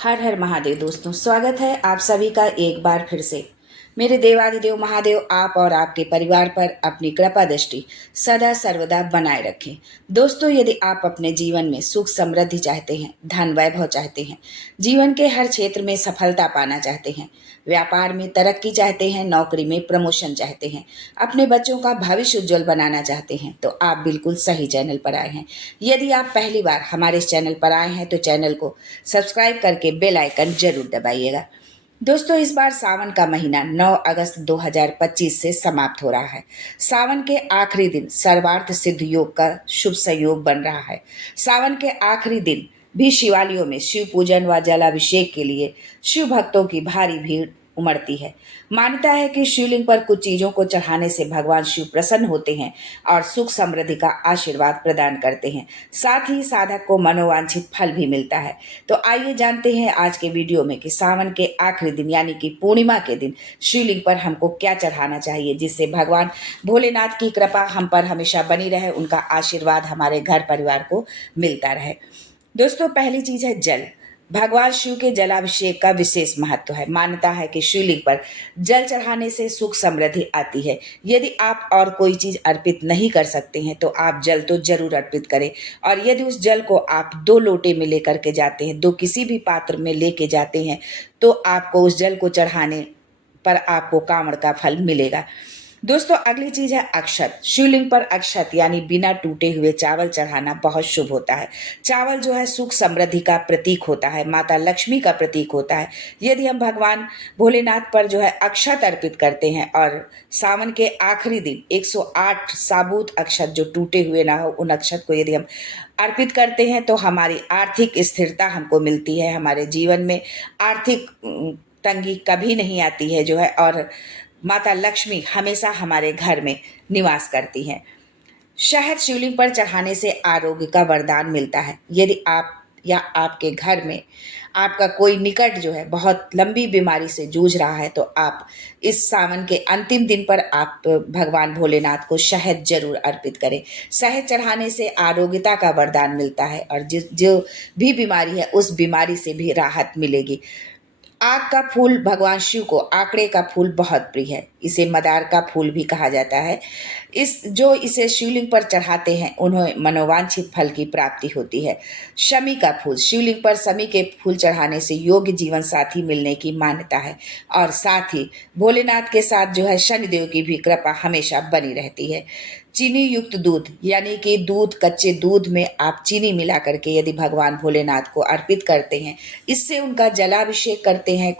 हर हर महादेव दोस्तों, स्वागत है आप सभी का एक बार फिर से। मेरे देवादिदेव महादेव आप और आपके परिवार पर अपनी कृपा दृष्टि सदा सर्वदा बनाए रखें। दोस्तों, यदि आप अपने जीवन में सुख समृद्धि चाहते हैं, धन वैभव चाहते हैं, जीवन के हर क्षेत्र में सफलता पाना चाहते हैं, व्यापार में तरक्की चाहते हैं, नौकरी में प्रमोशन चाहते हैं, अपने बच्चों का भविष्य उज्जवल बनाना चाहते हैं, तो आप बिल्कुल सही चैनल पर आए हैं। यदि आप पहली बार हमारे इस चैनल पर आए हैं तो चैनल को सब्सक्राइब करके बेल आइकन जरूर दबाइएगा। दोस्तों, इस बार सावन का महीना 9 अगस्त 2025 से समाप्त हो रहा है। सावन के आखिरी दिन सर्वार्थ सिद्ध योग का शुभ संयोग बन रहा है। सावन के आखिरी दिन भी शिवालयों में शिव पूजन व जलाभिषेक के लिए शिव भक्तों की भारी भीड़ उमड़ती है। मान्यता है कि शिवलिंग पर कुछ चीजों को चढ़ाने से भगवान शिव प्रसन्न होते हैं और सुख समृद्धि का आशीर्वाद प्रदान करते हैं। साथ ही साधक को मनोवांछित फल भी मिलता है। तो आइए जानते हैं आज के वीडियो में कि सावन के आखिरी दिन यानी कि पूर्णिमा के दिन शिवलिंग पर हमको क्या चढ़ाना चाहिए, जिससे भगवान भोलेनाथ की कृपा हम पर हमेशा बनी रहे, उनका आशीर्वाद हमारे घर परिवार को मिलता रहे। दोस्तों, पहली चीज है जल। भगवान शिव के जलाभिषेक का विशेष महत्व है। मान्यता है कि शिवलिंग पर जल चढ़ाने से सुख समृद्धि आती है। यदि आप और कोई चीज अर्पित नहीं कर सकते हैं तो आप जल तो जरूर अर्पित करें। और यदि उस जल को आप 2 लोटे में लेकर के जाते हैं, 2 किसी भी पात्र में लेके जाते हैं, तो आपको उस जल को चढ़ाने पर आपको कांवड़ का फल मिलेगा। दोस्तों, अगली चीज है अक्षत। शिवलिंग पर अक्षत यानी बिना टूटे हुए चावल चढ़ाना बहुत शुभ होता है। चावल जो है सुख समृद्धि का प्रतीक होता है, माता लक्ष्मी का प्रतीक होता है। यदि हम भगवान भोलेनाथ पर जो है अक्षत अर्पित करते हैं और सावन के आखिरी दिन 108 साबुत अक्षत जो टूटे हुए ना हो, उन अक्षत को यदि हम अर्पित करते हैं तो हमारी आर्थिक स्थिरता हमको मिलती है। हमारे जीवन में आर्थिक तंगी कभी नहीं आती है जो है, और माता लक्ष्मी हमेशा हमारे घर में निवास करती हैं। शहद शिवलिंग पर चढ़ाने से आरोग्य का वरदान मिलता है। यदि आप या आपके घर में आपका कोई निकट जो है बहुत लंबी बीमारी से जूझ रहा है तो आप इस सावन के अंतिम दिन पर आप भगवान भोलेनाथ को शहद जरूर अर्पित करें। शहद चढ़ाने से आरोग्यता का वरदान मिलता है और जो भी बीमारी है उस बीमारी से भी राहत मिलेगी। आक का फूल भगवान शिव को आंकड़े का फूल बहुत प्रिय है। इसे मदार का फूल भी कहा जाता है। इसे शिवलिंग पर चढ़ाते हैं उन्हें मनोवांछित फल की प्राप्ति होती है। शमी का फूल। शिवलिंग पर शमी के फूल चढ़ाने से योग्य जीवन साथी मिलने की मान्यता है और साथ ही भोलेनाथ के साथ जो है शनिदेव की भी कृपा हमेशा बनी रहती है। चीनी युक्त दूध यानी कि दूध, कच्चे दूध में आप चीनी मिला करके यदि भगवान भोलेनाथ को अर्पित करते हैं, इससे उनका जलाभिषेक करते हैं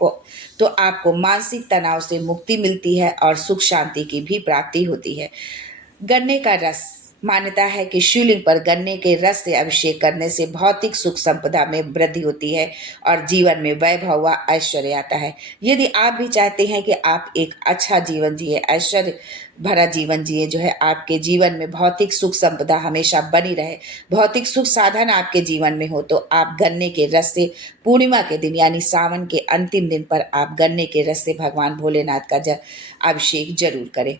तो आपको मानसिक तनाव से मुक्ति मिलती है और सुख शांति की भी प्राप्ति होती है। गन्ने का रस। मान्यता है कि शिवलिंग पर गन्ने के रस से अभिषेक करने से भौतिक सुख संपदा में वृद्धि होती है और जीवन में वैभव व ऐश्वर्य आता है। यदि आप भी चाहते हैं कि आप एक अच्छा जीवन जिए, ऐश्वर्य भरा जीवन जिए, जो है आपके जीवन में भौतिक सुख संपदा हमेशा बनी रहे, भौतिक सुख साधन आपके जीवन में हो, तो आप गन्ने के रस से पूर्णिमा के दिन यानी सावन के अंतिम दिन पर आप गन्ने के रस से भगवान भोलेनाथ का अभिषेक जरूर करें।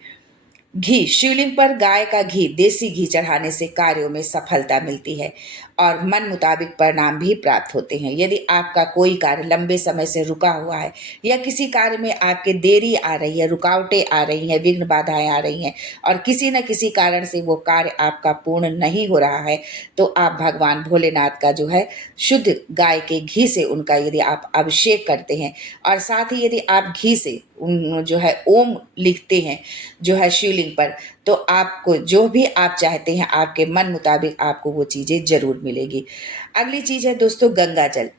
घी। शिवलिंग पर गाय का घी, देसी घी चढ़ाने से कार्यों में सफलता मिलती है और मन मुताबिक परिणाम भी प्राप्त होते हैं। यदि आपका कोई कार्य लंबे समय से रुका हुआ है या किसी कार्य में आपके देरी आ रही है, रुकावटें आ रही हैं, विघ्न बाधाएं आ रही हैं और किसी न किसी कारण से वो कार्य आपका पूर्ण नहीं हो रहा है, तो आप भगवान भोलेनाथ का जो है शुद्ध गाय के घी से उनका यदि आप अभिषेक करते हैं और साथ ही यदि आप घी से जो है ओम लिखते हैं जो है शिवलिंग पर, तो आपको जो भी आप चाहते हैं आपके मन मुताबिक आपको वो चीज़ें जरूर मिलेगी। अगली चीज़ है दोस्तों गंगा जल।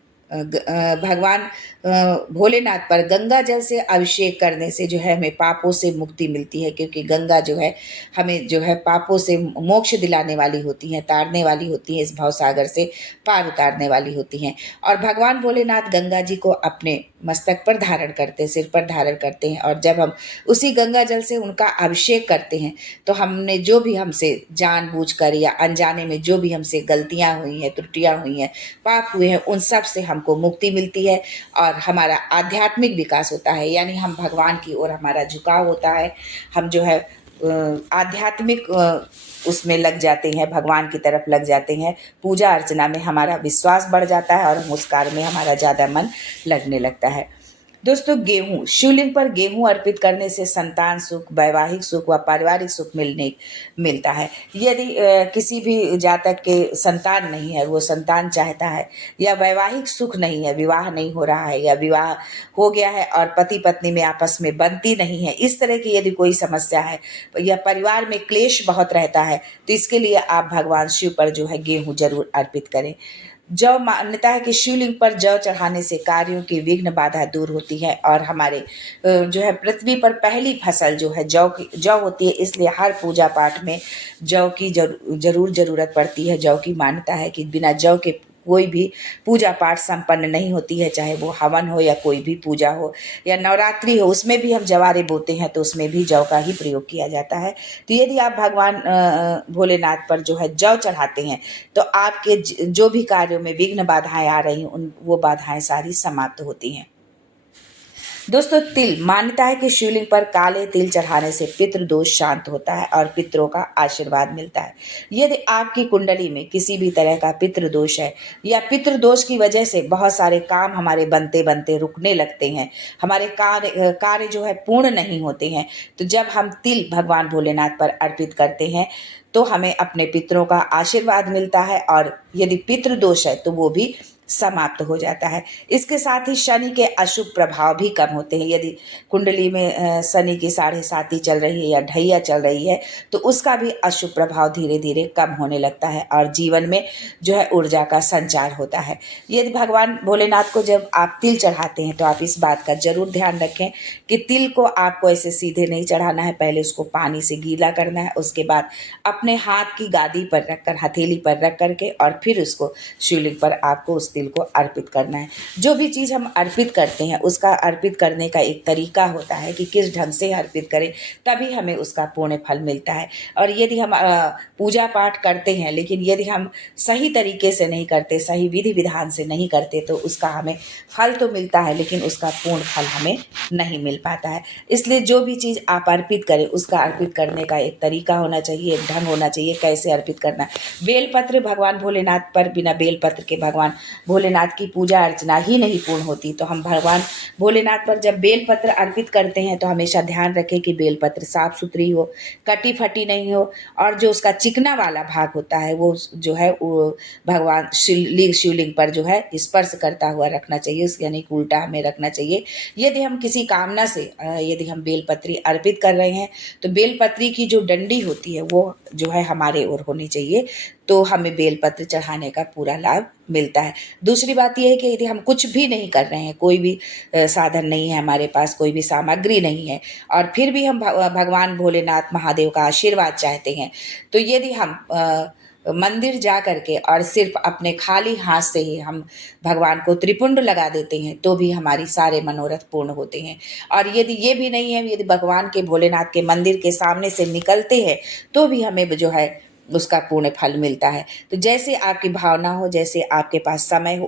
भगवान भोलेनाथ पर गंगा जल से अभिषेक करने से जो है हमें पापों से मुक्ति मिलती है, क्योंकि गंगा जो है हमें जो है पापों से मोक्ष दिलाने वाली होती हैं, तारने वाली होती हैं, इस भवसागर से पार उतारने वाली होती हैं। और भगवान भोलेनाथ गंगा जी को अपने मस्तक पर धारण करते हैं, सिर पर धारण करते हैं, और जब हम उसी गंगा जल से उनका अभिषेक करते हैं तो हमने जो भी हमसे जानबूझकर या अनजाने में जो भी हमसे गलतियां हुई हैं, त्रुटियां हुई हैं, पाप हुए हैं, उन सब से हमको मुक्ति मिलती है और हमारा आध्यात्मिक विकास होता है। यानी हम भगवान की ओर हमारा झुकाव होता है, हम जो है आध्यात्मिक उसमें लग जाते हैं, भगवान की तरफ लग जाते हैं, पूजा अर्चना में हमारा विश्वास बढ़ जाता है और हम उस कार्य में हमारा ज़्यादा मन लगने लगता है। दोस्तों, गेहूं, शिवलिंग पर गेहूं अर्पित करने से संतान सुख, वैवाहिक सुख व पारिवारिक सुख मिलता है। यदि किसी भी जातक के संतान नहीं है, वो संतान चाहता है, या वैवाहिक सुख नहीं है, विवाह नहीं हो रहा है, या विवाह हो गया है और पति पत्नी में आपस में बनती नहीं है, इस तरह की यदि कोई समस्या है या परिवार में क्लेश बहुत रहता है, तो इसके लिए आप भगवान शिव पर जो है गेहूं जरूर अर्पित करें। जौ, मान्यता है कि शिवलिंग पर जौ चढ़ाने से कार्यों की विघ्न बाधा दूर होती है और हमारे जो है पृथ्वी पर पहली फसल जो है जौ होती है, इसलिए हर पूजा पाठ में जौ की जरूर जरूरत पड़ती है। जौ की मान्यता है कि बिना जौ के कोई भी पूजा पाठ संपन्न नहीं होती है, चाहे वो हवन हो या कोई भी पूजा हो या नवरात्रि हो, उसमें भी हम जवारे बोते हैं तो उसमें भी जौ का ही प्रयोग किया जाता है। तो यदि आप भगवान भोलेनाथ पर जो है जौ चढ़ाते हैं तो आपके जो भी कार्यों में विघ्न बाधाएं आ रही उन वो बाधाएं सारी समाप्त होती हैं। दोस्तों, तिल, मान्यता है कि शिवलिंग पर काले तिल चढ़ाने से पितृ दोष शांत होता है और पितरों का आशीर्वाद मिलता है। यदि आपकी कुंडली में किसी भी तरह का पितृ दोष है या पितृ दोष की वजह से बहुत सारे काम हमारे बनते बनते रुकने लगते हैं, हमारे कार्य जो है पूर्ण नहीं होते हैं, तो जब हम तिल भगवान भोलेनाथ पर अर्पित करते हैं तो हमें अपने पितरों का आशीर्वाद मिलता है और यदि पितृ दोष है तो वो भी समाप्त हो जाता है। इसके साथ ही शनि के अशुभ प्रभाव भी कम होते हैं। यदि कुंडली में शनि की 7.5 चल रही है या ढैया चल रही है तो उसका भी अशुभ प्रभाव धीरे धीरे कम होने लगता है और जीवन में जो है ऊर्जा का संचार होता है। यदि भगवान भोलेनाथ को जब आप तिल चढ़ाते हैं तो आप इस बात का जरूर ध्यान रखें कि तिल को आपको ऐसे सीधे नहीं चढ़ाना है, पहले उसको पानी से गीला करना है, उसके बाद अपने हाथ की गादी पर रखकर, हथेली पर रख करके और फिर उसको शिवलिंग पर आपको उस तिल को अर्पित करना है। जो भी चीज़ हम अर्पित करते हैं उसका अर्पित करने का एक तरीका होता है कि किस ढंग से अर्पित करें, तभी हमें उसका पुण्य फल मिलता है। और यदि हम पूजा पाठ करते हैं लेकिन यदि हम सही तरीके से नहीं करते, सही विधि विधान से नहीं करते, तो उसका हमें फल तो मिलता है लेकिन उसका पूर्ण फल हमें नहीं मिल पाता है। इसलिए जो भी चीज़ आप अर्पित करें उसका अर्पित करने का एक तरीका होना चाहिए, एक ढंग होना चाहिए कैसे अर्पित करना है। बेलपत्र भगवान भोलेनाथ पर, बिना बेलपत्र के भगवान भोलेनाथ की पूजा अर्चना ही नहीं पूर्ण होती। तो हम भगवान भोलेनाथ पर जब बेलपत्र अर्पित करते हैं तो हमेशा ध्यान रखें कि बेलपत्र साफ सुथरी हो, कटी फटी नहीं हो, और जो उसका चिकना वाला भाग होता है वो जो है वो भगवान शिवलिंग पर जो है स्पर्श करता हुआ रखना चाहिए, यानी कि उल्टा हमें रखना चाहिए। यदि हम किसी कामना से यदि हम बेलपत्री अर्पित कर रहे हैं तो बेलपत्री की जो डंडी होती है वो जो है हमारे ओर होनी चाहिए, तो हमें बेलपत्र चढ़ाने का पूरा लाभ मिलता है। दूसरी बात यह है कि यदि हम कुछ भी नहीं कर रहे हैं, कोई भी साधन नहीं है हमारे पास, कोई भी सामग्री नहीं है, और फिर भी हम भगवान भोलेनाथ महादेव का आशीर्वाद चाहते हैं, तो यदि हम मंदिर जा करके और सिर्फ अपने खाली हाथ से ही हम भगवान को त्रिपुंड लगा देते हैं तो भी हमारी सारे मनोरथ पूर्ण होते हैं। और यदि ये भी नहीं है, यदि भगवान के भोलेनाथ के मंदिर के सामने से निकलते हैं तो भी हमें जो है उसका पूर्ण फल मिलता है। तो जैसे आपकी भावना हो, जैसे आपके पास समय हो,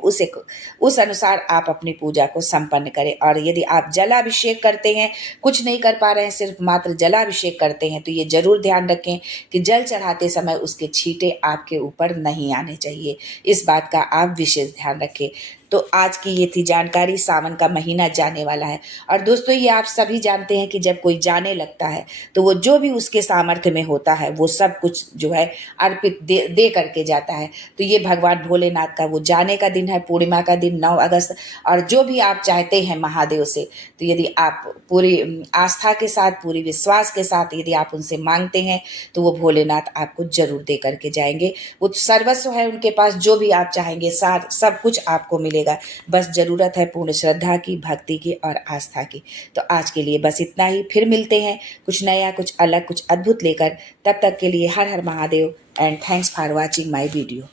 उस अनुसार आप अपनी पूजा को संपन्न करें। और यदि आप जलाभिषेक करते हैं, कुछ नहीं कर पा रहे हैं, सिर्फ मात्र जलाभिषेक करते हैं, तो ये जरूर ध्यान रखें कि जल चढ़ाते समय उसके छींटे आपके ऊपर नहीं आने चाहिए। इस बात का आप विशेष ध्यान रखें। तो आज की ये थी जानकारी। सावन का महीना जाने वाला है और दोस्तों ये आप सभी जानते हैं कि जब कोई जाने लगता है तो वो जो भी उसके सामर्थ्य में होता है वो सब कुछ जो है अर्पित दे करके जाता है। तो ये भगवान भोलेनाथ का वो जाने का दिन है, पूर्णिमा का दिन 9 अगस्त। और जो भी आप चाहते हैं महादेव से, तो यदि आप पूरी आस्था के साथ, पूरी विश्वास के साथ यदि आप उनसे मांगते हैं तो वो भोलेनाथ आपको जरूर दे करके जाएंगे। वो सर्वस्व है उनके पास, जो भी आप चाहेंगे सब कुछ आपको मिलेगा। बस जरूरत है पूर्ण श्रद्धा की, भक्ति की और आस्था की। तो आज के लिए बस इतना ही। फिर मिलते हैं कुछ नया, कुछ अलग, कुछ अद्भुत लेकर। तब तक के लिए हर हर Mahadev and thanks for watching my video.